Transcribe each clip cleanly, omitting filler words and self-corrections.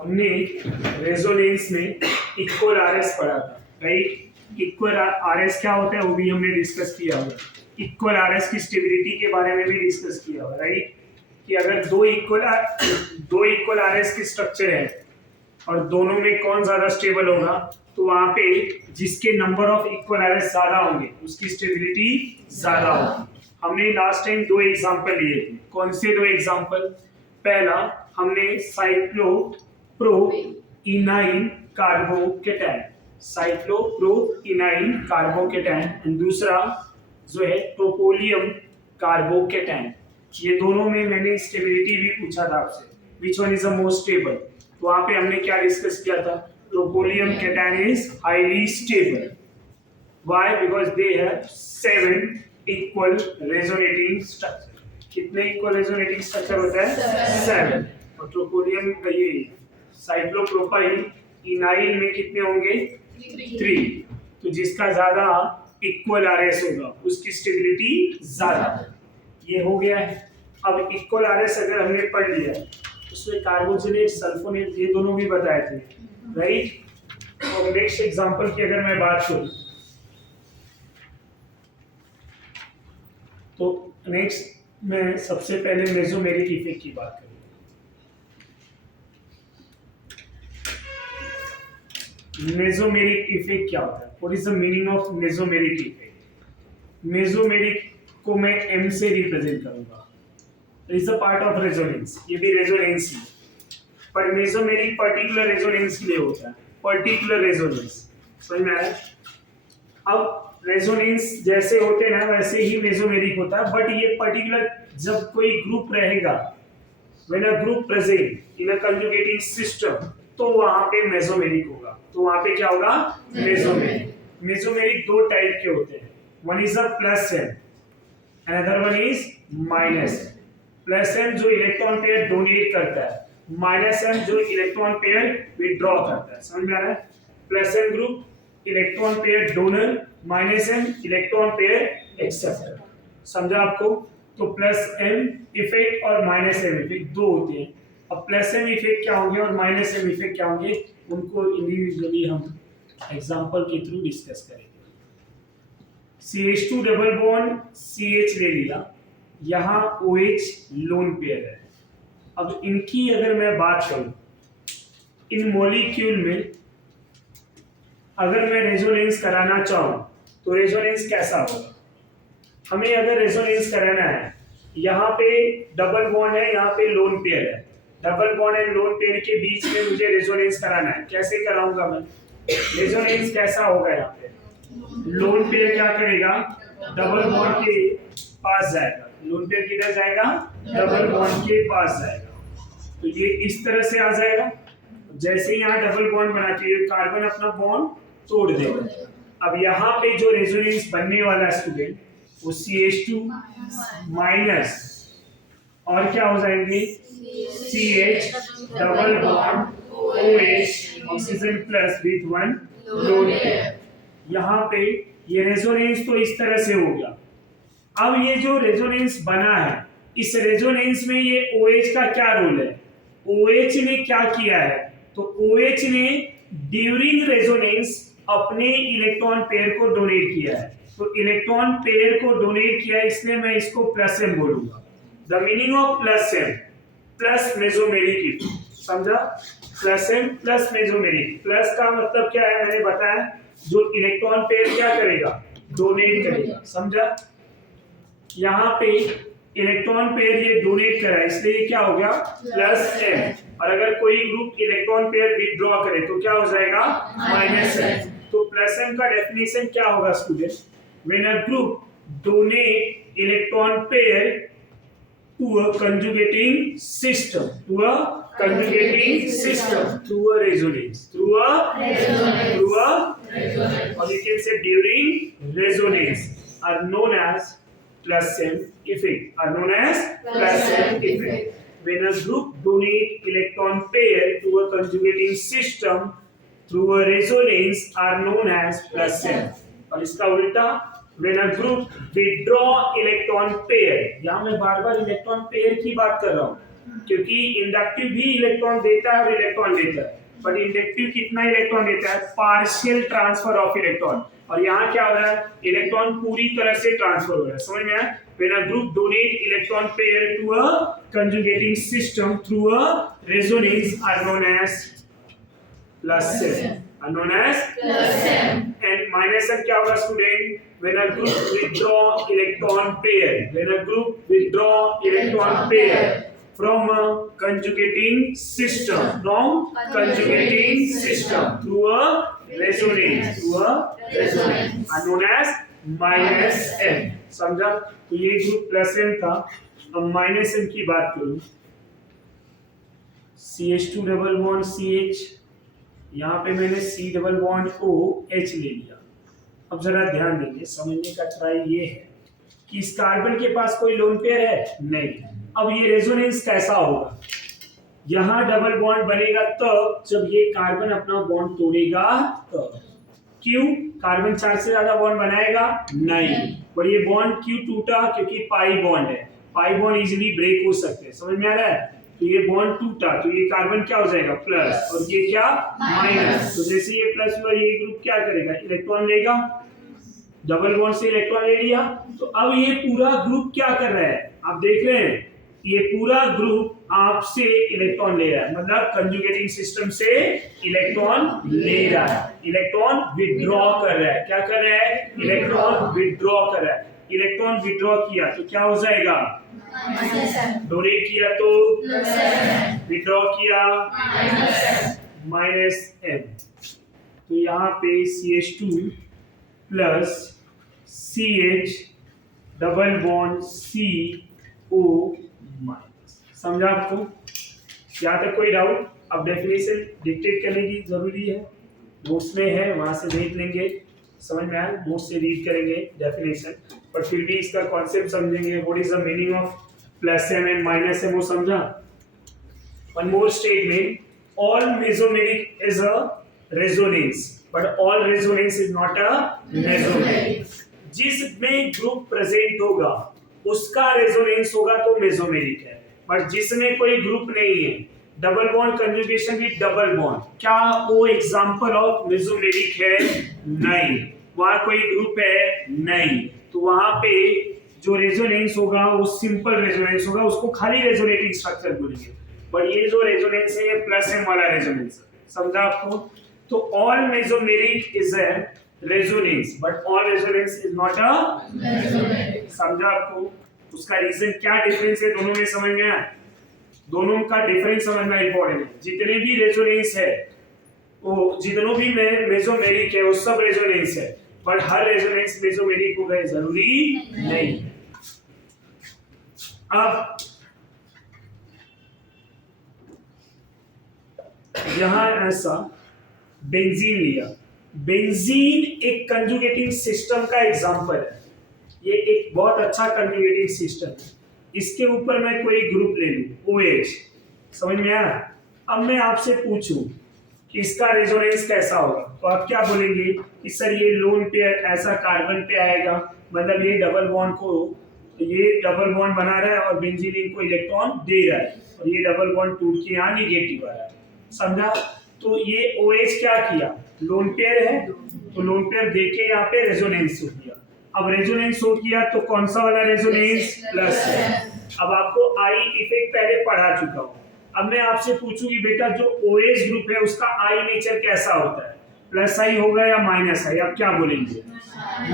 हमने रेजोनेंस में equal RS पढ़ा था, राइट। इक्वल आरएस क्या होता है वो भी हमने डिस्कस किया होगा। इक्वल आरएस की स्टेबिलिटी के बारे में भी डिस्कस किया होगा, राइट। कि अगर दो इक्वल आरएस की स्ट्रक्चर है और दोनों में कौन ज्यादा स्टेबल होगा, तो वहां पे जिसके नंबर ऑफ इक्वल आरएस ज्यादा होंगे उसकी स्टेबिलिटी ज्यादा होगी। हमने लास्ट टाइम दो एग्जांपल लिए थे। कौन से दो एग्जांपल? पहला हमने साइक्लोप्रोइनाइन कार्बोकेटाइन, साइक्लोप्रोइनाइन कार्बोकेटाइन, एंड दूसरा जो है प्रोपोलियम कार्बोकेटाइन। ये दोनों में मैंने स्टेबिलिटी भी पूछा था आपसे, which one is the most stable. तो वहां पे हमने क्या डिस्कस किया था? Propylium cation is highly stable. Why? Because they have 7 equal resonating structure. कितने equal resonating structure होता है? 7। और ट्रोपोलियम का ये साइक्लोप्रोपाइल इनाइल में कितने होंगे? 3। तो जिसका ज्यादा इक्वल आरएस होगा उसकी स्टेबिलिटी ज्यादा। ये हो गया है। अब इक्वल आरएस अगर हमने पढ़ लिया, उसमें कार्बोजनेट, सल्फोनेट ये दोनों भी बताए थे, राइट। और नेक्स्ट एग्जांपल की अगर मैं बात करूं तो नेक्स्ट मैं सबसे पहले मेसोमेरिक इफेक्ट की बात करूंगा। मेसोमेरिक इफेक्ट क्या होता है? What is the meaning of mesomeric effect? Mesomeric को मैं m से रिप्रेजेंट करूंगा। Is a part of resonance, ये भी रेजोनेंस ही, पर मेसोमेरिक पर्टिकुलर रेजोनेंस के लिए होता है, पर्टिकुलर रेजोनेंस। समझ में आया? अब रेजोनेंस जैसे होते हैं ना वैसे ही मेसोमेरिक होता है, बट ये पर्टिकुलर जब कोई ग्रुप रहेगा, when a group present in a conjugating system, तो वहां पे मेसोमेरिक होगा। तो वहां पे क्या होगा? मेसोमेरिक। मेसोमेरिक दो टाइप के होते हैं, one is a plus M, another one is minus M. Plus M जो इलेक्ट्रॉन पेयर डोनेट करता है, माइनस एम जो इलेक्ट्रॉन पेयर विथड्रॉ करता है। समझ में आ रहा है? Plus M group electron pair donor, minus M electron pair acceptor. समझा आपको? तो प्लस एम इफेक्ट और माइनस एम इफेक्ट दो होते हैं। अब प्लस एम इफेक्ट क्या होंगे और माइनस एम इफेक्ट क्या होंगे, उनको इंडिविजुअली हम एग्जांपल के थ्रू डिस्कस करेंगे। CH2 डबल बॉन्ड CH ले लिया, यहाँ OH लोन पेयर है। अब इनकी अगर मैं बात करूं, इन मॉलिक्यूल में अगर मैं रेजोनेंस कराना चाहूं तो रेजोनेंस कैसा होगा? हमें अगर रेजोनेंस कराना है, यहाँ पे डबल बॉन्ड है, यहाँ पे लोन पेयर है, double bond and lone pair के बीच में मुझे रेजोनेंस कराना है। कैसे कराऊंगा मैं? रेजोनेंस कैसा होगा? यहाँ पे लोन पेयर क्या करेगा? डबल बॉन्ड के पास जाएगा। लोन पेयर किधर जाएगा? डबल बॉन्ड के पास जाएगा। तो ये इस तरह से आ जाएगा। जैसे यहाँ डबल बॉन्ड बना के कार्बन अपना बॉन्ड तोड़ देगा। अब यहाँ पे जो रेजोनेंस बनने वाला है स्टूडेंट, वो CH2 माइनस और क्या हो जाएंगे? CH double bond OH oxygen plus with one lone pair. यहाँ पे ये रेजोनेंस तो इस तरह से हो गया। अब ये जो रेजोनेंस बना है, इस रेजोनेंस में ये OH का क्या रोल है? OH ने क्या किया है? तो OH ने ड्यूरिंग रेजोनेंस अपने इलेक्ट्रॉन पेयर को डोनेट किया है। तो इलेक्ट्रॉन पेयर को डोनेट किया है, इसलिए मैं इसको प्लस एम बोलूंगा। The meaning of plus M, plus mesomeric. समझा? Plus M plus mesomeric. Plus का मतलब क्या है मैंने बताया, जो इलेक्ट्रॉन पेयर क्या करेगा? डोनेट करेगा। समझा? यहाँ पे इलेक्ट्रॉन पेयर ये डोनेट करा है, इसलिए क्या हो गया? Plus M. और अगर कोई ग्रुप इलेक्ट्रॉन पेयर विथड्रॉ करे तो क्या हो जाएगा? Minus M. तो प्लस एम का डेफिनेशन क्या होगा student? When a group donate electron pair to a conjugating system, to a conjugating system through a resonance, through a or you can say during resonance, are known as plus M effect, are known as plus M effect. When a group donate electron pair to a conjugating system through a resonance are known as plus M. और इसका उल्टा, when a group withdraw electron pair, यहाँ मैं बार बार electron pair की बात कर रहा हूँ, क्योंकि इंडक्टिव भी इलेक्ट्रॉन देता है और इलेक्ट्रॉन लेता है, बट इंडक्टिव कितना इलेक्ट्रॉन देता है? Partial transfer of electron. और यहाँ क्या हो रहा है? इलेक्ट्रॉन पूरी तरह से ट्रांसफर हो रहा है। समझ में आया? When a group donate electron pair to a conjugating system through a resonance are known as plus M. Are known as plus M. And minus M क्या होगा student? When a group withdraw electron pair. When a group withdraw electron pair from a conjugating system. From conjugating system through a resonance. Through a resonance. Are known as minus M. समझा? तो ये group plus M था। अब minus M की बात करूं, CH2 double bond CH, यहाँ पे मैंने C डबल बॉन्ड OH ले लिया। अब जरा ध्यान देंगे, समझने का ट्राई ये है कि इस कार्बन के पास कोई लोन पेयर है? नहीं। अब ये रेजोनेंस कैसा होगा? यहाँ डबल बॉन्ड बनेगा तब जब ये कार्बन अपना बॉन्ड तोड़ेगा तब। क्यों? कार्बन 4 से ज्यादा बॉन्ड बनाएगा नहीं। और ये बॉन्ड क्यों टूटा? क्योंकि पाई बॉन्ड है। पाई बॉन्ड इजीली ब्रेक हो सकते हैं। समझ में आ रहा है? तो ये बॉन्ड टूटा तो ये कार्बन क्या हो जाएगा? प्लस, और ये क्या? माइनस। तो जैसे ये प्लस हुआ, ये ग्रुप क्या करेगा? इलेक्ट्रॉन लेगा। डबल बॉन्ड से इलेक्ट्रॉन ले लिया, तो अब ये पूरा ग्रुप क्या कर रहा है? आप देख रहे हैं, ये पूरा ग्रुप आपसे इलेक्ट्रॉन ले रहा है, मतलब कंजुगेटिंग सिस्टम से इलेक्ट्रॉन ले रहा है, इलेक्ट्रॉन विथड्रॉ कर रहा है। क्या कर रहा है? इलेक्ट्रॉन विथड्रॉ कर रहा है। इलेक्ट्रॉन विथड्रॉ किया तो क्या हो जाएगा? डोनेट किया तो विथड्रॉ किया माइनस एम। तो यहाँ पे CH2 plus CH double bond CO minus. समझा आपको? यहाँ तक कोई डाउट? अब डेफिनेशन डिक्टेट करने की जरूरी है, नोट्स में है, वहां से देख लेंगे। समझ में आया? नोट्स से रीड करेंगे डेफिनेशन, पर फिर भी इसका कॉन्सेप्ट समझेंगे। What is the meaning of plus M and minus M, वो समझा। One more statement, all mesomeric is a resonance, but all resonance is not a mesomeric. जिसमें ग्रुप प्रेजेंट होगा उसका रेजोनेंस होगा तो मेसोमेरिक है, बट जिसमें कोई ग्रुप नहीं है, double bond conjugation with double bond, क्या वो एग्जांपल ऑफ मेसोमेरिक है? नहीं। वहां कोई ग्रुप है? नहीं। तो वहां पे जो रेजोनेंस होगा वो सिंपल रेजोनेंस होगा, उसको खाली रेजोनेटिंग स्ट्रक्चर बोलेंगे। बट ये जो रेजोनेंस है ये प्लस एम वाला रेजोनेंस है। समझा आपको? तो all mesomeric is a resonance, but all resonance is not a mesomeric. समझा आपको? उसका रीजन क्या डिफरेंस है दोनों में? समझ में आया? दोनों का डिफरेंस समझना इंपॉर्टेंट है। जितने भी रेजोनेंस है, वो जितनों भी मेसोमेरिक है वो सब रेजोनेंस है, पर हर रेजोनेंस मेसोमेरिक हो गए जरूरी नहीं। अब यहां ऐसा बेंजीन लिया। बेंजीन एक कंजुगेटिंग सिस्टम का एग्जांपल है। ये एक बहुत अच्छा कंजुगेटिंग सिस्टम है। इसके ऊपर मैं कोई ग्रुप ले लूं OH, समझ में आया? अब मैं आपसे पूछूं कि इसका रेजोनेंस कैसा होगा, तो आप क्या बोलेंगे कि सर ये लोन पेयर ऐसा कार्बन पे आएगा, मतलब ये डबल बॉन्ड को, ये डबल बॉन्ड बना रहा है और बेंजीन को इलेक्ट्रॉन दे रहा है, और ये डबल बॉन्ड टूट के यहाँ निगेटिव आ रहा है। समझा? तो ये OH क्या किया? लोन पेयर है, तो लोन पेयर देके यहाँ पे रेजोनेंस हो गया। अब रेजोनेंस हो किया तो कौन सा वाला रेजोनेंस? प्लस है। अब आपको आई इफेक्ट पहले पढ़ा चुका हूँ। अब मैं आपसे पूछूंगी बेटा जो OH ग्रुप है उसका आई नेचर कैसा होता है? प्लस आई होगा या माइनस आई? आप क्या बोलेंगे?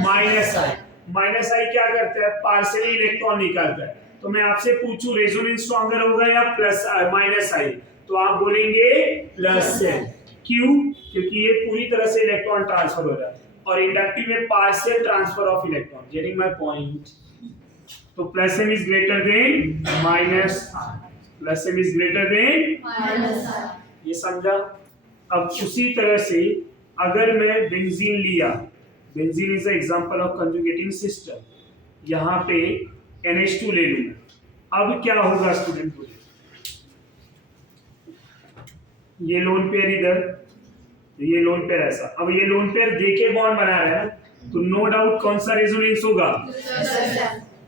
Minus I. माइनस आई क्या करता है? पार्शियली इलेक्ट्रॉन निकालता है। तो मैं आपसे पूछूं रेजोनेंस स्ट्रॉन्गर होगा या प्लस माइनस आई? तो आप बोलेंगे प्लस है। क्यों? क्योंकि ये पूरी तरह से इलेक्ट्रॉन ट्रांसफर हो रहा है, और इंडक्टिव में partial transfer of electron. Getting my point? तो plus M is greater than minus I. Plus M is greater than minus I. ये समझा? अब उसी तरह से अगर मैं बेंजीन लिया, benzene is a example of conjugating system, यहाँ पे NH2 ले लूंगा। अब क्या होगा स्टूडेंट? बोले ये लोन पेयर इधर, ये लोन पेयर ऐसा। अब ये लोन पेयर देके बॉन्ड बना रहा है, तो नो डाउट कौन सा रेजोनेंस होगा?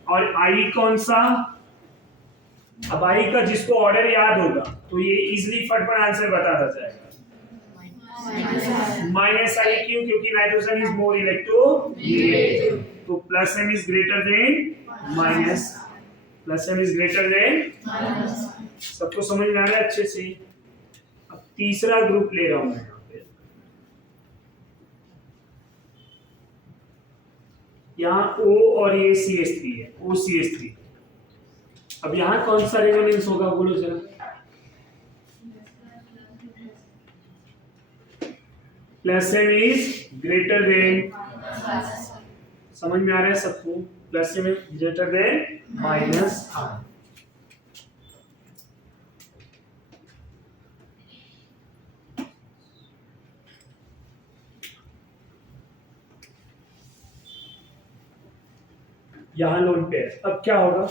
और आई कौन सा? अब आई का जिसको ऑर्डर याद होगा तो ये इजिली फटफट आंसर बताता जाएगा। माइनस आई क्यों? क्योंकि नाइट्रोजन इज मोर इलेक्ट्रोनेगेटिव, तो plus M is greater than minus, plus M is greater than minus. सबको समझ में आ रहा है अच्छे से? अब तीसरा ग्रुप ले रहा हूं मैं यहाँ पे, यहाँ O और ये CH3 है, OCH3। अब यहाँ कौन सा रेजोनेंस होगा बोलो जरा? Plus M is greater than, समझ में आ रहा है सबको? Plus M is greater than minus R. यहां लोन पेयर। अब क्या होगा?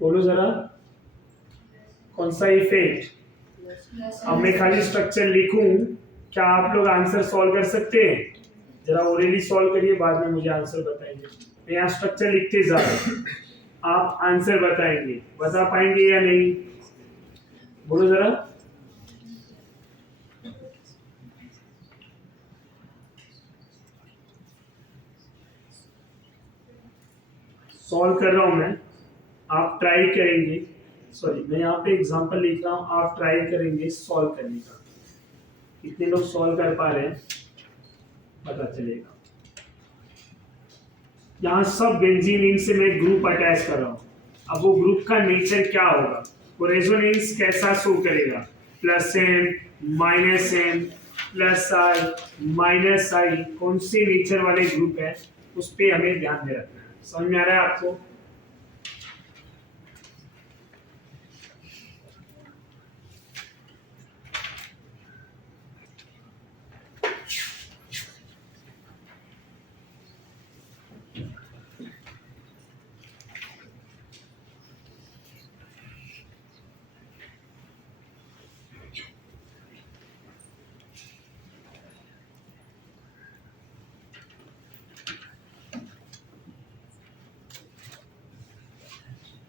बोलो जरा, कौन सा इफेक्ट? अब मैं खाली स्ट्रक्चर लिखूं, क्या आप लोग आंसर सॉल्व कर सकते हैं? जरा ओरली सॉल्व करिए, बाद में मुझे आंसर बताएंगे। मैं यहाँ स्ट्रक्चर लिखते जा रहा हूं, आप आंसर बताएंगे, बता पाएंगे या नहीं? बोलो जरा। सॉल्व कर रहा हूं मैं, आप ट्राई करेंगे। सॉरी, मैं यहाँ पे एग्जांपल लिख रहा हूँ, आप ट्राई करेंगे सॉल्व करने का। कितने लोग सॉल्व कर पा रहे हैं पता चलेगा। यहाँ सब बेंजीन रिंग से मैं ग्रुप अटैच कर रहा हूँ। अब वो ग्रुप का नेचर क्या होगा, वो रेजोनेंस कैसा शो करेगा? Plus M, minus M, plus I, minus I, कौन से नेचर वाले ग्रुप है उस पर हमें ध्यान में रखना है। समझ में आ रहा है आपको?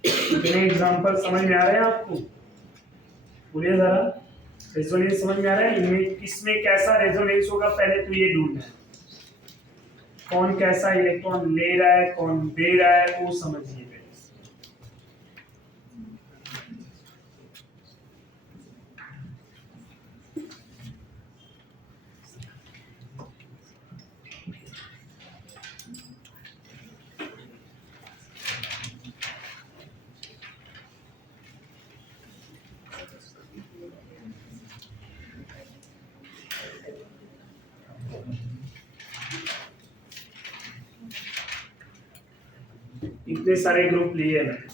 कितने एग्जांपल समझ में आ रहे हैं आपको? बोलिए जरा, रेजोनेंस समझ में आ रहा है? इनमें किसमें कैसा रेजोनेंस होगा पहले तो ये ढूंढना है। कौन कैसा इलेक्ट्रॉन ले रहा है, कौन दे रहा है, वो समझिए। इतने सारे ग्रुप लिए हैं मैंने।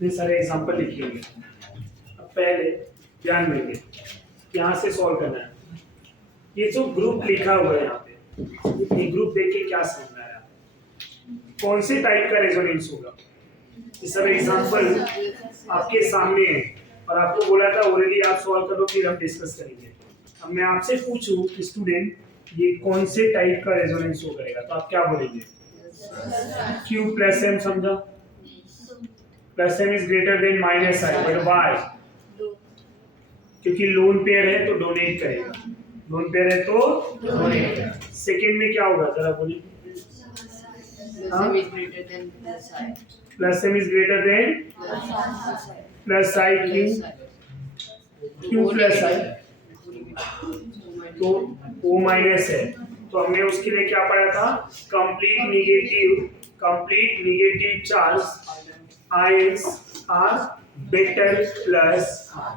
इतने सारे एग्जांपल लिखे हुए हैं। अब पहले ध्यान देंगे, यहाँ से सॉल्व करना है। ये जो ग्रुप लिखा हुआ है यहाँ पे, ये ग्रुप देख के क्या समझ में आया, कौन से टाइप का रेजोनेंस होगा? ये सब एग्जांपल आपके सामने है और आपको बोला था ऑलरेडी आप सॉल्व करो फिर हम डिस्कस करेंगे। अब मैं आपसे पूछूं कि स्टूडेंट ये कौन से टाइप का रेजोनेंस हो करेगा, तो आप क्या बोलेंगे? Q प्लस M, समझा? Plus M is greater than minus I, but why? क्योंकि लोन पेयर है तो डोनेट करेगा, लोन पेयर है तो डोनेट करेगा। सेकंड में क्या होगा जरा बोलिए? Plus M is greater than plus I, Q plus I तो O माइनस है, तो हमने उसके लिए क्या पढ़ा था? Complete negative charge ions are better plus R।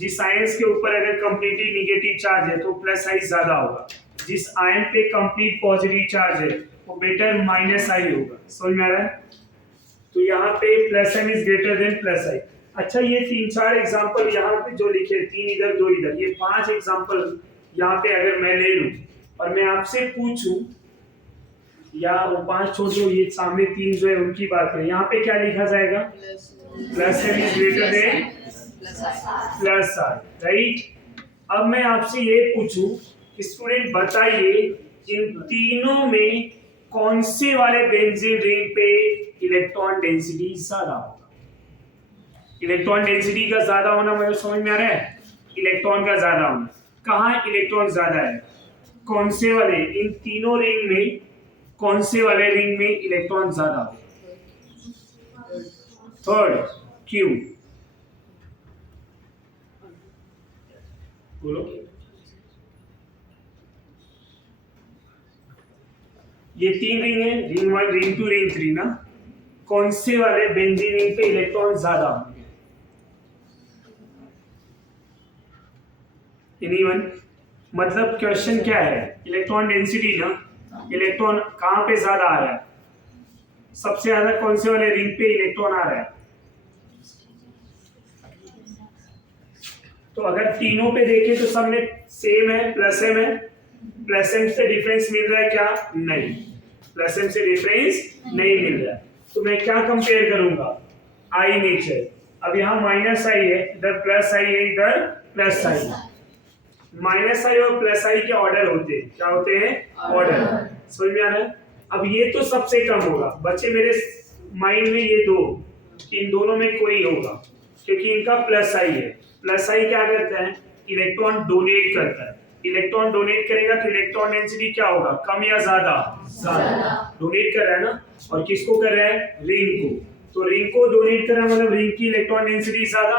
जिस आयंस के ऊपर अगर कंप्लीटली नेगेटिव चार्ज है तो प्लस I ज्यादा होगा, जिस आयन पे कंप्लीट पॉजिटिव चार्ज है वो बेटर माइनस I होगा। समझ में आ रहा है? तो यहाँ पे plus M is greater than plus I। अच्छा, ये 3-4 एग्जांपल यहाँ पे जो लिखे, 3 इधर 2 इधर, ये 5 एग्जांपल यहाँ पे अगर मैं ले लूं और मैं आपसे पूछूं, या वो 5 छोड़ दो, ये सामने 3 जो है उनकी बात करें, यहाँ पे क्या लिखा जाएगा? Plus M is greater than plus I, right? अब मैं आपसे ये पूछूं, स्टूडेंट बताइए इन तीनों में कौन से वाले बेंजीन रिंग पे इलेक्ट्रॉन डेंसिटी ज्यादा होगा? इलेक्ट्रॉन डेंसिटी का ज्यादा होना मुझे समझ में आ रहा है, इलेक्ट्रॉन का ज्यादा होना। कहाँ इलेक्ट्रॉन ज्यादा है? कौन से वाले, इन तीनों रिंग में कौन से वाले रिंग में इलेक्ट्रॉन ज्यादा है? Third, Q। बोलो। ये 3 रिंग है, रिंग 1, रिंग 2, रिंग 3 ना। कौन से वाले बेंजीन रिंग पे इलेक्ट्रॉन ज्यादा होंगे? एनीवन? मतलब क्वेश्चन क्या है? इलेक्ट्रॉन डेंसिटी ना, इलेक्ट्रॉन कहां पे ज्यादा आ रहा है? सबसे ज्यादा कौन से वाले रिंग पे इलेक्ट्रॉन आ रहा है? तो अगर तीनों पे देखें तो सब में सेम है, प्लस M है। प्लस M से डिफरेंस मिल रहा है क्या? नहीं, प्लस M से डिफरेंस नहीं मिल रहा है। तो मैं क्या कंपेयर करूंगा? I nature. अब यहाँ माइनस I है, इधर प्लस I है, इधर प्लस I है। माइनस I और प्लस I के ऑर्डर होते हैं, क्या होते हैं? ऑर्डर। समझ में आ रहा है? अब ये तो सबसे कम होगा, बचे मेरे माइंड में ये दो, इन दोनों में कोई होगा, क्योंकि इनका प्लस I है। प्लस I क्या करता है? इलेक्ट्रॉन डोनेट करता है। इलेक्ट्रॉन डोनेट करेगा तो इलेक्ट्रॉन डेंसिटी क्या होगा? कम या ज्यादा? ज्यादा। डोनेट कर रहा है ना, और किसको कर रहा है? रिंग को। तो रिंग को डोनेट कर रहा है मतलब रिंग की इलेक्ट्रॉन डेंसिटी ज्यादा।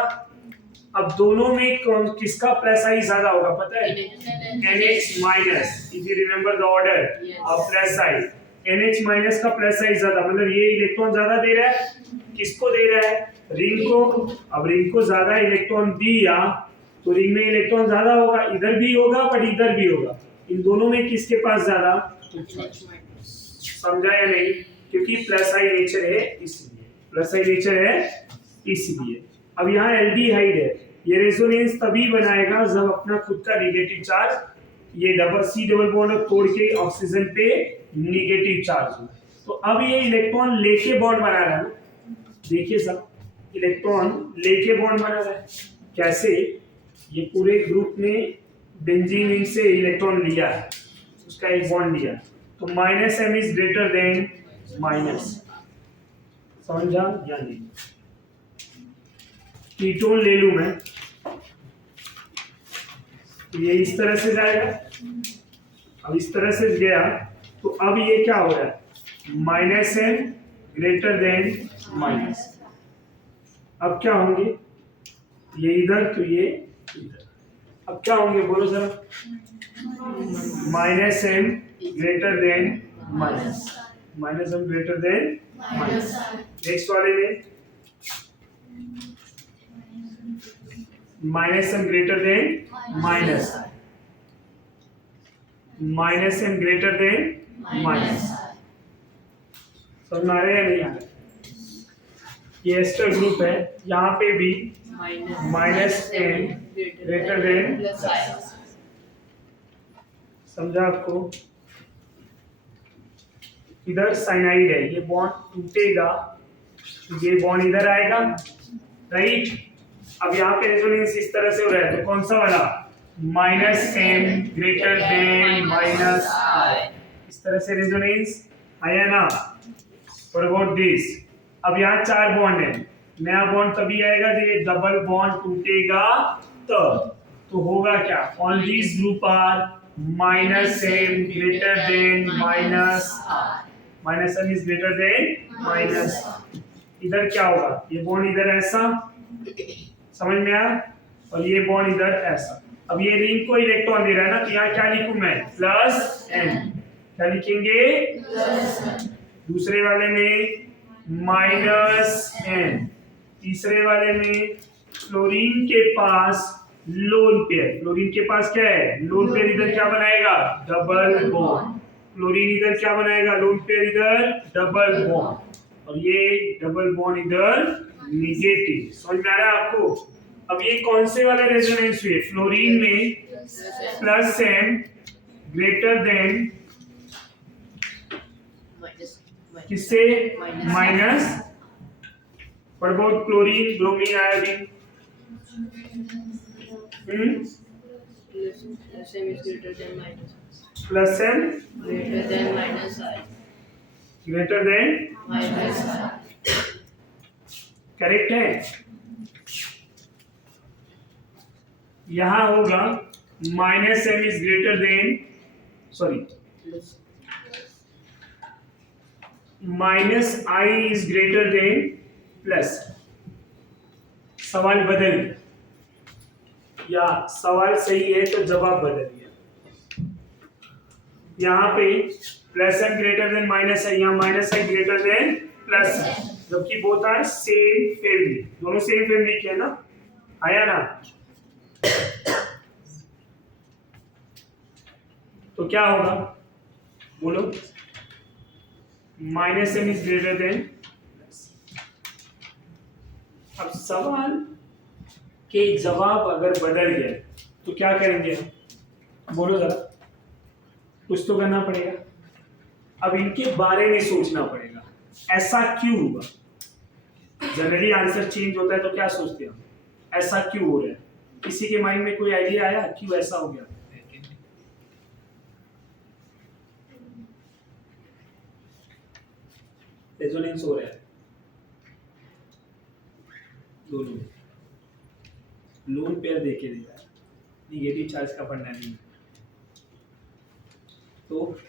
अब दोनों में कौन किसका प्लस I ज्यादा होगा पता है? NH minus, if you remember the order of plus I, NH minus का प्लस I ज्यादा, मतलब ये इलेक्ट्रॉन ज्यादा दे रहा है, किसको दे रहा है? रिंग को। अब रिंग को ज्यादा इलेक्ट्रॉन दिया तो रिंग में इलेक्ट्रॉन ज्यादा होगा, इधर भी होगा बट इधर भी होगा। इन दोनों में किसके पास ज्यादा? समझा या नहीं? क्योंकि प्लस I नेचर है इसलिए, प्लस I नेचर है इसलिए। अब यहाँ एल्डिहाइड है, ये रेजोनेंस तभी बनाएगा जब अपना खुद का नेगेटिव चार्ज, ये डबल C डबल बॉन्ड तोड़ के ऑक्सीजन पे नेगेटिव चार्ज हो। तो अब ये इलेक्ट्रॉन लेके बॉन्ड बना रहा है ना, देखिए सब, इलेक्ट्रॉन लेके बॉन्ड बना रहा है। कैसे? ये पूरे ग्रुप ने बेंजीन रिंग से इलेक्ट्रॉन लिया है, उसका एक बॉन्ड लिया, तो minus M is greater than minus. समझा या नहीं? कीटोन ले लूं मैं, तो ये इस तरह से जाएगा, अब इस तरह से गया, तो अब ये क्या हो रहा है? Minus M greater than minus. अब क्या होंगे? ये इधर तो ये इधर, अब क्या होंगे बोलो जरा? Minus M greater than minus, minus M greater than minus. Next वाले में minus M greater than minus, minus M greater than minus. समझ में आ रहा है या नहीं आ रहा? ये एस्टर ग्रुप है, यहाँ पे भी माइनस एन ग्रेटर देन, समझा आपको? इधर साइनाइड है, ये बॉन्ड टूटेगा, ये बॉन्ड इधर आएगा, राइट? अब यहाँ पे रेजोनेंस इस तरह से हो रहा है, तो कौन सा वाला? Minus M greater than minus I, इस तरह से रेजोनेंस आया ना? और अबाउट दिस, अब यहाँ 4 बॉन्ड है, नया बॉन्ड तभी आएगा जब ये डबल बॉन्ड टूटेगा तब। तो होगा क्या? All this group are minus M greater than minus I, minus M is greater than minus. इधर क्या होगा? ये बॉन्ड इधर ऐसा, समझ में आया? और ये बॉन्ड इधर ऐसा। अब ये रिंग को इलेक्ट्रॉन दे रहा है ना, तो यहाँ क्या लिखूं मैं? Plus N. क्या लिखेंगे? दूसरे वाले में माइनस एन, तीसरे वाले में फ्लोरीन के पास लोन पेयर, फ्लोरीन के पास क्या है? Lone pair. इधर क्या बनाएगा? Double bond. फ्लोरीन इधर क्या बनाएगा? लोन पेयर इधर डबल बॉन्ड, और ये डबल बॉन्ड इधर निगेटिव। समझ में आ रहा है आपको? अब ये कौन से वाले रेजोनेंस हुए? फ्लोरीन में प्लस एन ग्रेटर देन किससे? Minus. What about chlorine, bromine, iodine? Plus N greater than minus, correct है? यहां होगा minus M is greater than, sorry, minus I is greater than plus. सवाल बदल गया, या सवाल सही है तो जवाब बदल गया। यहाँ पे plus N greater than minus है, यहाँ minus I greater than plus है, जबकि बोथ आर सेम फैमिली, दोनों सेम फैमिली के है ना? आया ना? तो क्या होगा? बोलो। Minus M is greater than. अब सवाल के जवाब अगर बदल गए तो क्या करेंगे हम? बोलो जरा, कुछ तो करना पड़ेगा। अब इनके बारे में सोचना पड़ेगा, ऐसा क्यों हुआ? जनरली आंसर चेंज होता है तो क्या सोचते हैं हम? ऐसा क्यों हो रहा है? किसी के माइंड में कोई आइडिया आया क्यों ऐसा हो गया? रेजोनेंस हो रहा है दोनों में, लोन पेयर देके दे रहा है, निगेटिव चार्ज का पढ़ना नहीं, तो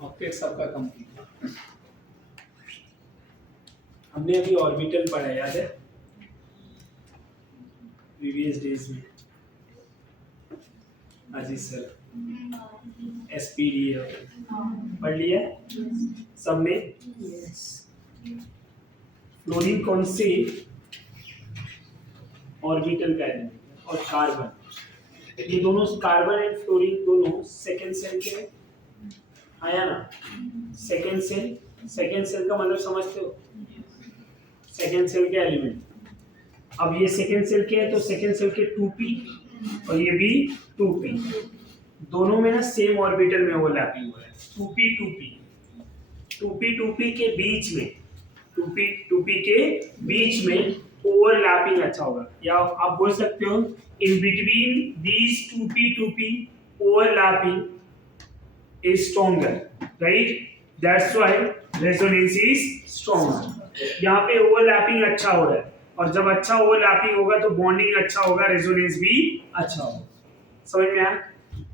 ऑक्टेट सबका कंप्लीट। हमने अभी ऑर्बिटल पढ़ा, याद है? प्रीवियस डेज में अजीज सर एसपीडी पढ़ लिया सब में? फ्लोरीन कौन से ऑर्बिटल का एलिमेंट, और कार्बन, ये दोनों कार्बन एंड फ्लोरीन दोनों सेकेंड सेल के, आया ना? सेकेंड सेल का मतलब समझते हो? सेकेंड सेल के एलिमेंट। अब ये सेकेंड सेल के है तो सेकेंड सेल के 2p और ये भी 2p, दोनों में ना सेम ऑर्बिटल में ओवरलैपिंग हो रहा है। 2p के बीच में, 2p के बीच में ओवरलैपिंग अच्छा होगा, या आप बोल सकते हो in between these 2p overlapping is stronger, right? That's why resonance is stronger. यहाँ पे ओवरलैपिंग अच्छा हो रहा है, और जब अच्छा ओवरलैपिंग होगा तो बॉन्डिंग अच्छा होगा, रेजोनेंस भी अच्छा होगा। समझ में आया?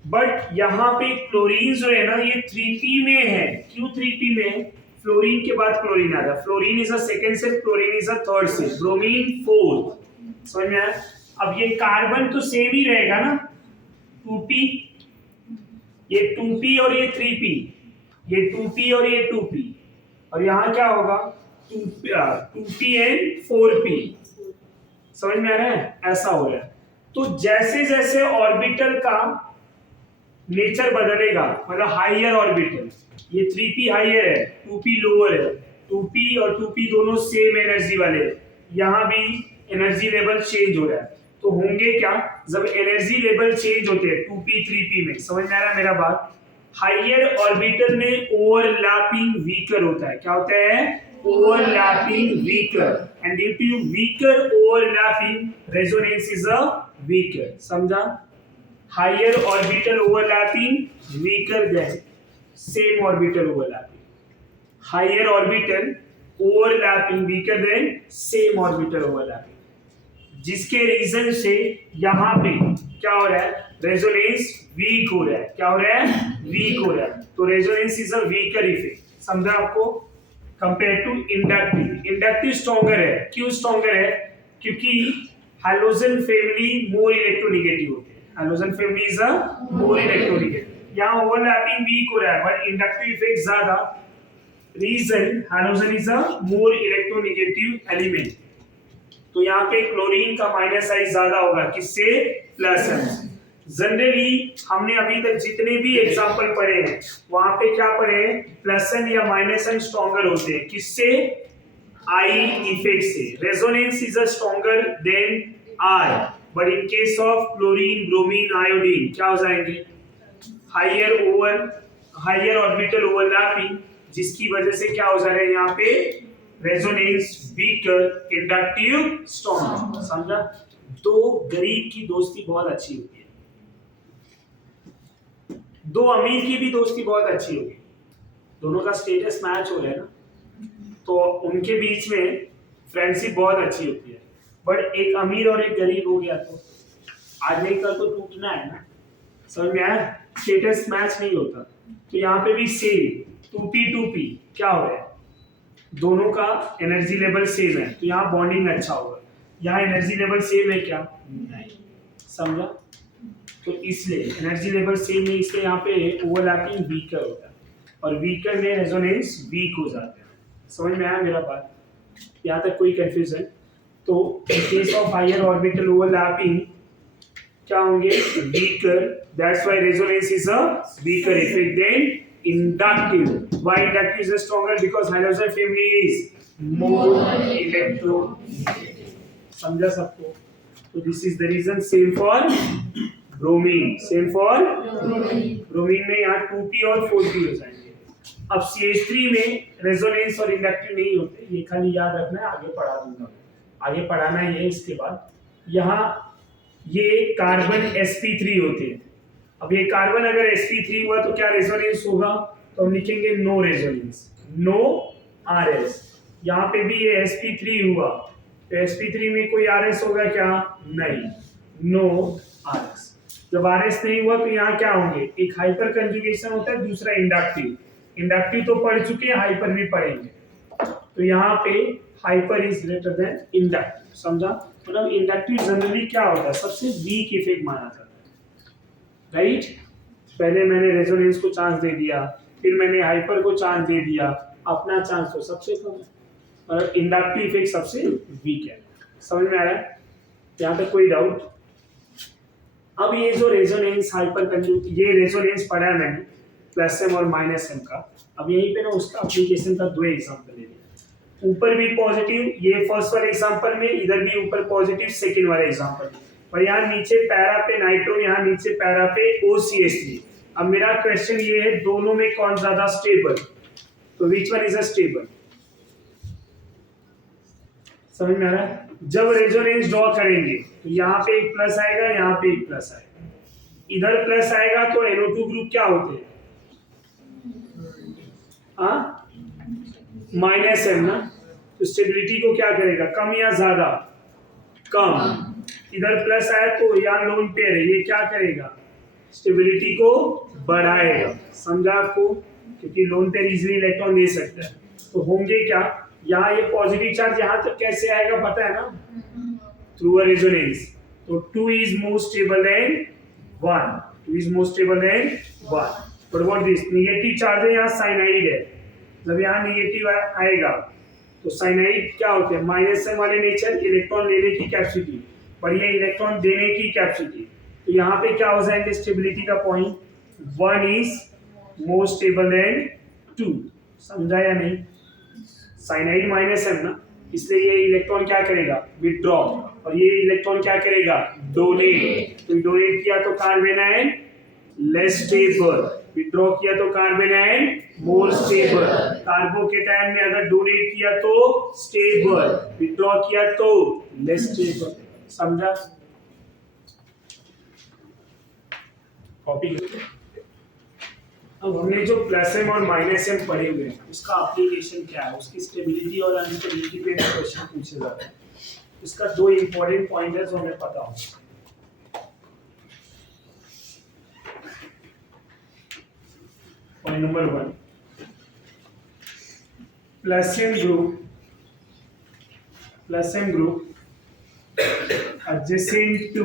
बट यहाँ पे क्लोरीन जो है ना, ये 3p में है। क्यों 3p में है? फ्लोरीन के बाद क्लोरीन आ रहा है। Fluorine is a second shell, chlorine is a third shell, bromine fourth. समझ में आया? अब ये कार्बन तो सेम ही रहेगा ना, 2p, ये 2p और ये 3p, ये 2p और ये 2p, और यहाँ क्या होगा? 2p and 4p। समझ में आ रहा है? ऐसा हो रहा है। तो जैसे जैसे ऑर्बिटल का नेचर बदलेगा, मतलब हाइयर ऑर्बिटल, ये 3p हाइयर है, 2p लोअर है, 2p और 2p दोनों सेम एनर्जी वाले हैं, यहाँ भी एनर्जी लेवल चेंज हो रहा है। तो होंगे क्या, जब एनर्जी लेवल चेंज होते हैं 2p 3p में, समझ में आ रहा है मेरा बात? हाइयर ऑर्बिटल में ओवरलैपिंग वीकर होता है, क्या होता है? Overlapping weaker, and due to weaker overlapping resonance is a weaker, समझा? Higher orbital overlapping weaker than same orbital overlapping, higher orbital overlapping weaker than same orbital overlapping, जिसके reason से यहाँ पे क्या हो रहा है, रेजोनेंस वीक हो रहा है, क्या हो रहा है? वीक हो रहा है। तो resonance is a weaker effect, समझा आपको? Compare to inductive, inductive stronger है, क्यों स्ट्रॉन्गर है? क्योंकि हैलोजन फैमिली मोर इलेक्ट्रोनेगेटिव होते हैं, halogen family is a more electronegative, यहाँ ओवरलैपिंग वीक हो रहा है बट इंडक्टिव इफेक्ट ज्यादा, reason halogen is a more electronegative element, तो यहाँ पे क्लोरीन का माइनस साइज ज्यादा होगा, किससे? प्लस है। जनरली हमने अभी तक जितने भी एग्जांपल पढ़े हैं वहां पे क्या पढ़े हैं? प्लस एन या माइनस एन स्ट्रॉन्गर होते हैं, किससे? आई इफेक्ट से। Resonance is a stronger than I, but in case of chlorine, bromine, iodine क्या हो जाएंगे? हाइयर ऑर्बिटल ओवरलैपिंग, जिसकी वजह से क्या हो जा रहा है यहाँ पे? रेजोनेंस वीकर, इंडक्टिव स्ट्रॉन्गर, समझा? दो गरीब की दोस्ती बहुत अच्छी होती है, दो अमीर की भी दोस्ती बहुत अच्छी होगी, दोनों का स्टेटस मैच हो रहा है ना, तो उनके बीच में फ्रेंडशिप बहुत अच्छी होती है। बट एक अमीर और एक गरीब हो गया तो आज नहीं कल तो टूटना है ना, समझ में आया? स्टेटस मैच नहीं होता। तो यहाँ पे भी सेम 2p क्या हो रहा है? दोनों का एनर्जी लेवल सेम है, तो यहाँ बॉन्डिंग अच्छा होगा। यहाँ एनर्जी लेवल सेम है क्या? नहीं, समझा? तो इसलिए एनर्जी लेवल सेम है, इसलिए यहाँ पे ओवरलैपिंग वीकर होता है, और वीकर में रेजोनेंस वीक हो जाता है। समझ में आया मेरा बात? यहाँ तक कोई कंफ्यूजन? तो in case of higher orbital overlapping क्या होंगे? Weaker, that's why resonance is a weaker effect than inductive. Why inductive is stronger? Because halogen family is more electronegative. समझा सबको? तो this is the reason. Same for bromine. Same for bromine में यहाँ 2p और 4p हो जाएंगे। अब CH3 में रेजोनेंस और इंडक्टिव नहीं होते, ये खाली याद रखना है, आगे पढ़ा दूंगा, आगे पढ़ाना ये इसके बाद। यहाँ ये कार्बन sp3 होते हैं। अब ये कार्बन अगर sp3 हुआ तो क्या रेजोनेंस होगा? तो हम लिखेंगे नो रेजोनेंस, नो RS। यहाँ पे भी ये sp3 हुआ तो sp3 में कोई RS होगा क्या? नहीं, नो RS। जब RS नहीं हुआ तो यहाँ क्या होंगे? एक हाइपर कंजुगेशन होता है, दूसरा इंडक्टिव। इंडक्टिव तो पढ़ चुके हैं, हाइपर भी पढ़ेंगे। तो यहाँ पे hyper is greater then inductive, समझा? मतलब इंडक्टिव जनरली क्या होता है? सबसे वीक इफेक्ट माना जाता है, राइट? पहले मैंने रेजोनेंस को चांस दे दिया, फिर मैंने हाइपर को चांस दे दिया, अपना चांस तो सबसे कम है, और इंडक्टिव इफेक्ट सबसे वीक है। समझ में आ रहा है? यहाँ पे कोई डाउट? अब ये जो रेजोनेंस हाइपर कंजूग, ये रेजोनेंस पढ़ा है मैंने प्लस एम और माइनस एम का। अब यहीं पे ना उसका एप्लीकेशन का दो एग्जांपल ले लिया, ऊपर भी पॉजिटिव, ये फर्स्ट वाले एग्जांपल में, इधर भी ऊपर पॉजिटिव सेकंड वाले एग्जांपल, और यहाँ नीचे पैरा पे नाइट्रो, यहाँ नीचे पैरा पे OCH3। अब मेरा क्वेश्चन ये है, दोनों में कौन ज्यादा स्टेबल? तो विच वन इज अ स्टेबल? समझ में आ रहा है? जब रेजोनेंस ड्रॉ करेंगे तो यहाँ पे एक प्लस आएगा, यहाँ पे एक प्लस आएगा, इधर प्लस आएगा तो NO2 ग्रुप क्या होते हैं? माइनस एम ना, तो स्टेबिलिटी को क्या करेगा? कम या ज्यादा? कम। इधर प्लस आया तो यहाँ लोन पेयर है, ये क्या करेगा? स्टेबिलिटी को बढ़ाएगा, समझा आपको? क्योंकि लोन पेयर इजीली इलेक्ट्रॉन दे सकता है। तो होंगे क्या? यहाँ ये पॉजिटिव चार्ज यहाँ तक कैसे आएगा पता है ना? Through a resonance. तो 2 is more stable then 1, 2 is more stable then 1। But what this negative charge है, यहाँ साइनाइड है, जब यहाँ नेगेटिव आएगा तो साइनाइड क्या होते हैं? माइनस एम वाले नेचर, इलेक्ट्रॉन लेने की कैपेसिटी, पर ये इलेक्ट्रॉन देने की कैपेसिटी। तो यहाँ पे क्या हो जाएंगे स्टेबिलिटी का point? 1 is more stable than 2। समझा या नहीं? साइनाइड माइनस एम ना, इसलिए ये इलेक्ट्रॉन क्या करेगा, विथड्रॉ, और ये इलेक्ट्रॉन क्या करेगा, डोनेट। तो डोनेट किया तो carbon ion less stable, withdraw किया तो carbon ion more stable. Carbocation में अगर डोनेट किया तो स्टेबल, विथड्रॉ किया तो लेस स्टेबल। समझा? कॉपी करते हैं। अब हमने जो प्लस एम और माइनस एम पढ़े हुए हैं उसका एप्लीकेशन क्या है, उसकी स्टेबिलिटी और अनस्टेबिलिटी पे क्वेश्चन पूछे जाते हैं। इसका दो इंपॉर्टेंट पॉइंट है जो हमें पता हो। Point number 1, plus M group adjacent to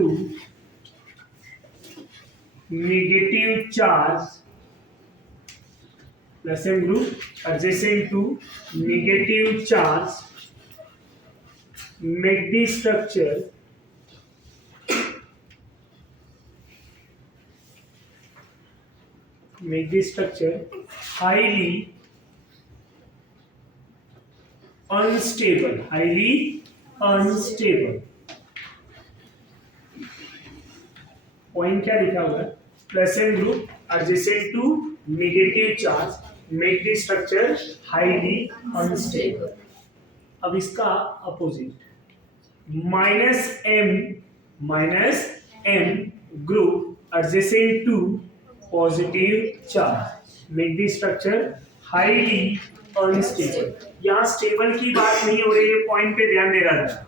negative charge, plus M group adjacent to negative charge make the structure highly unstable। पॉइंट क्या लिखा हुआ है, plus M group adjacent to negative charge make the structure highly unstable। अब इसका opposite minus M group adjacent to positive charge make the structure highly unstable। यहाँ stable की बात नहीं हो रही है, पॉइंट पे ध्यान दे रहा था।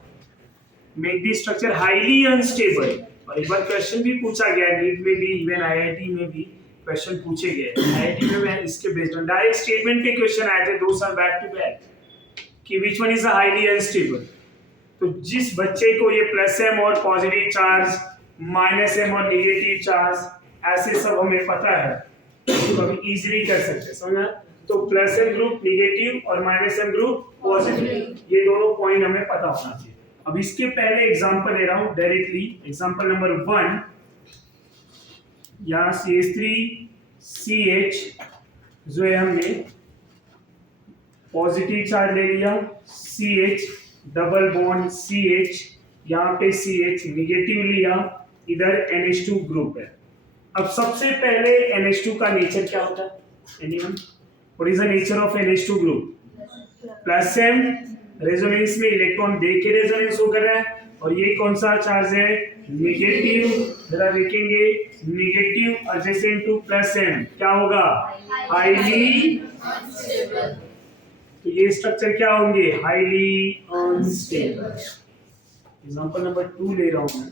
make the structure highly unstable, और एक बार क्वेश्चन भी पूछा गया है नीट में भी, इवन आईआईटी में भी क्वेश्चन पूछे गए। आईआईटी में मैं इसके बेस्ड ऑन डायरेक्ट स्टेटमेंट पे क्वेश्चन आए थे 2 साल बैक टू बैक कि विच वन इज हाईली अनस्टेबल। तो जिस बच्चे को ये प्लस एम और पॉजिटिव चार्ज, माइनस एम और नेगेटिव चार्ज, ऐसे सब हमें पता है तो हम इजीली कर सकते हैं। समझा? तो प्लस एम ग्रुप नेगेटिव और माइनस एम ग्रुप पॉजिटिव, ये दोनों पॉइंट हमें पता होना चाहिए। अब इसके पहले एग्जांपल ले रहा हूं डायरेक्टली, एग्जांपल नंबर 1, यहां CH3CH जो है हमने पॉजिटिव चार्ज ले लिया, CH डबल बॉन्ड CH, यहां पे CH नेगेटिव लिया, इधर NH2 ग्रुप है। अब सबसे पहले NH2 का नेचर क्या होता है? Anyone? What is the nature of NH2 group? Plus M, resonance में इलेक्ट्रॉन दे के रेजोनेंस हो कर रहा है, और ये कौन सा चार्ज है? नेगेटिव। जरा देखेंगे, negative adjacent to plus M क्या होगा? Highly unstable. तो ये स्ट्रक्चर क्या होंगे? Highly unstable. एग्जांपल नंबर 2 ले रहा हूं मैं।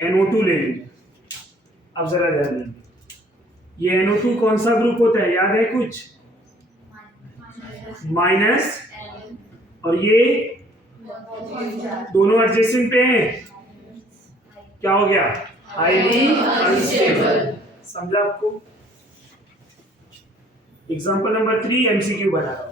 NO2 ले लीजिए। अब जरा ध्यान दें, ये NO2 कौन सा ग्रुप होता है, याद है कुछ? माइनस, और ये दोनों एडजेसेंट पे हैं, क्या हो गया? Highly unstable. समझा आपको? एग्जांपल नंबर 3 MCQ बना रहा हूं।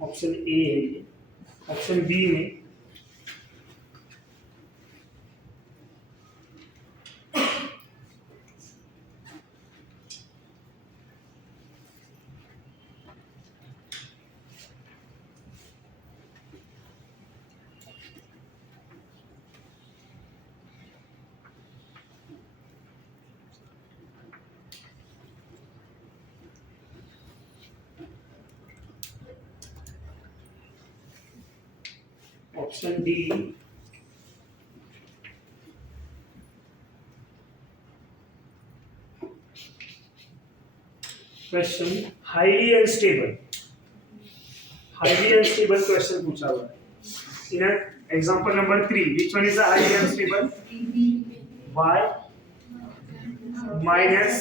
ऑप्शन ए है ये। ऑप्शन बी में option D, question highly unstable question पूछा हुआ है। In example number 3 which one is highly unstable? y minus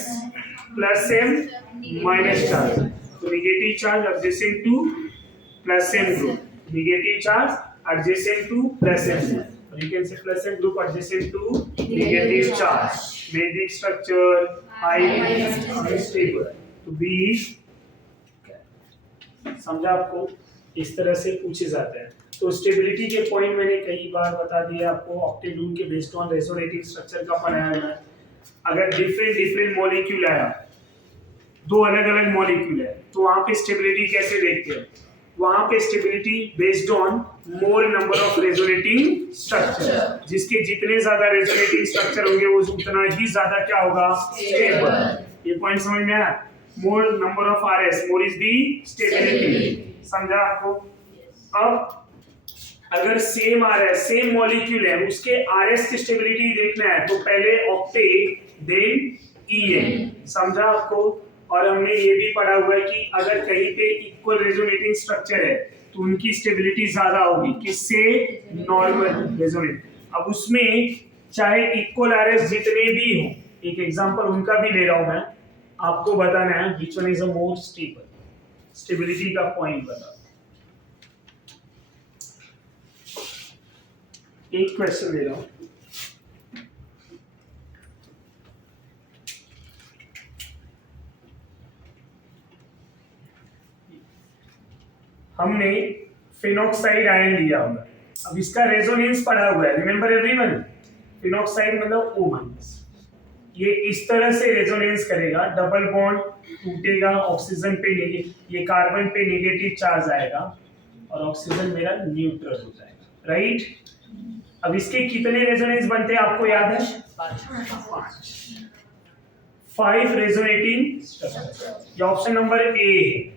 plus m minus charge, तो negative charge adjacent to plus m group, negative charge adjacent to plus m group, or you can say plus m group adjacent to negative charge, make the structure highly unstable to be, समझा आपको? इस तरह से पूछे जाते हैं। तो stability के पॉइंट मैंने कई बार बता दिया आपको, ऑक्टेट रूल के बेस्ड ऑन रेजोनेटिंग स्ट्रक्चर का पढ़ाया है। अगर डिफरेंट मॉलिक्यूल आया, दो अलग अलग मॉलिक्यूल है, तो वहां पे स्टेबिलिटी कैसे देखते हैं? वहां पे stability based on more number of resonating structure, जिसके जितने ज्यादा रेजोनेटिंग स्ट्रक्चर होंगे वो उतना ही ज्यादा क्या होगा? स्टेबल। ये पॉइंट समझ में आया? मोर number of RS, more is the stability. समझा आपको? अब अगर सेम आरएस, सेम मॉलिक्यूल है, उसके आरएस की स्टेबिलिटी देखना है तो पहले ऑक्टेट देन ईएन। समझा आपको? और हमने ये भी पढ़ा हुआ है कि अगर कहीं पे इक्वल रेजोनेटिंग स्ट्रक्चर है तो उनकी स्टेबिलिटी ज्यादा होगी, किससे? Normal resonate. अब उसमें चाहे इक्वल आरएस जितने भी हो, एक एग्जांपल उनका भी ले रहा हूं मैं, आपको बताना है which one is a more stable, stability का पॉइंट बता। एक क्वेश्चन ले रहा हूं, हमने फिनॉक्साइड आयन लिया हुआ है, अब इसका रेजोनेंस पढ़ा हुआ है, रिमेंबर एवरीवन? फिनॉक्साइड मतलब O-। ये इस तरह से रेजोनेंस करेगा, डबल बॉन्ड टूटेगा, ऑक्सीजन पे ये कार्बन पे नेगेटिव चार्ज आएगा और ऑक्सीजन मेरा न्यूट्रल हो जाएगा, राइट? अब इसके कितने रेजोनेंस बनते हैं आपको याद है? 5 रेजोनेटिंग स्ट्रक्चर। ये ऑप्शन नंबर ए है।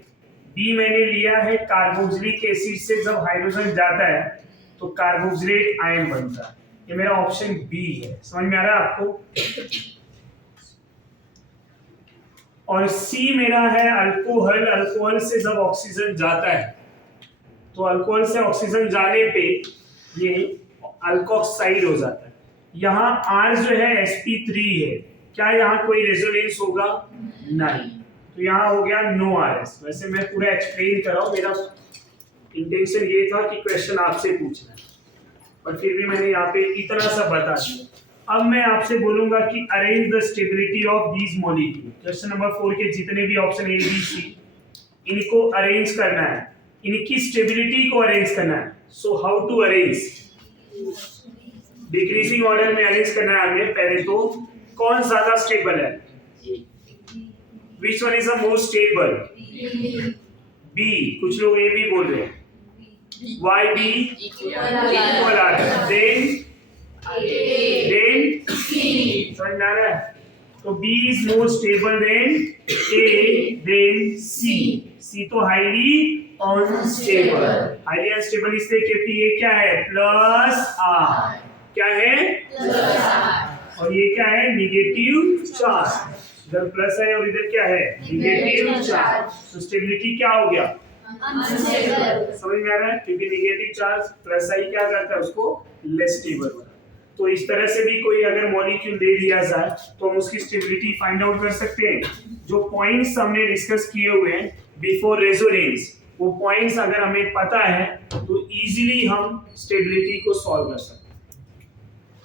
बी मैंने लिया है, कार्बोक्सिलिक एसिड से जब हाइड्रोजन जाता है तो कार्बोक्सिलेट आयन बनता है, ये मेरा ऑप्शन बी है। समझ में आ रहा है आपको? और सी मेरा है अल्कोहल, अल्कोहल से जब ऑक्सीजन जाता है तो अल्कोहल से ऑक्सीजन जाने पे ये अल्कोक्साइड हो जाता है। यहाँ आर जो है sp3 है, क्या यहाँ कोई रेजोनेंस होगा? नहीं, तो यहाँ हो गया नो आरएस। वैसे मैं पूरा एक्सप्लेन कर रहा हूँ, मेरा इंटेंशन ये था कि क्वेश्चन आपसे पूछना है, पर फिर भी मैंने यहाँ पे इतना सा बता दिया। अब मैं आपसे बोलूंगा कि arrange the stability of these molecule. Question number 4 के जितने भी ऑप्शन ए बी सी, इनको अरेंज करना है, इनकी स्टेबिलिटी को अरेंज करना है। So how to arrange? Decreasing order में अरेंज करना है हमें। पहले तो कौन ज्यादा स्टेबल है? Which one is the most stable? B। कुछ लोग A भी बोल रहे हैं। Why B? Equal order। Then C। समझ में आ रहा है? तो B is more stable than A, then C। C तो highly unstable। Highly unstable इसलिए क्योंकि ये क्या है? Plus R। क्या है? Plus R। और ये क्या है? Negative charge. इधर प्लस है और इधर क्या है? Negative charge. तो स्टेबिलिटी क्या हो गया? अनस्टेबल। समझ में आ रहा है? क्योंकि नेगेटिव चार्ज प्लस आई क्या करता है? उसको लेस स्टेबल बना। तो इस तरह से भी कोई अगर मॉलिक्यूल दे दिया जाए तो हम उसकी स्टेबिलिटी फाइंड आउट कर सकते हैं। जो पॉइंट्स हमने डिस्कस किए हुए हैं बिफोर रेजोनेंस, वो पॉइंट्स अगर हमें पता है तो इजीली हम स्टेबिलिटी को सॉल्व कर सकते हैं।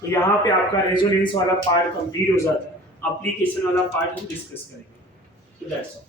तो यहाँ पे आपका रेजोनेंस वाला पार्ट कंप्लीट हो जाता है, एप्लीकेशन वाला पार्ट हम डिस्कस करेंगे। तो दैट्स ऑल।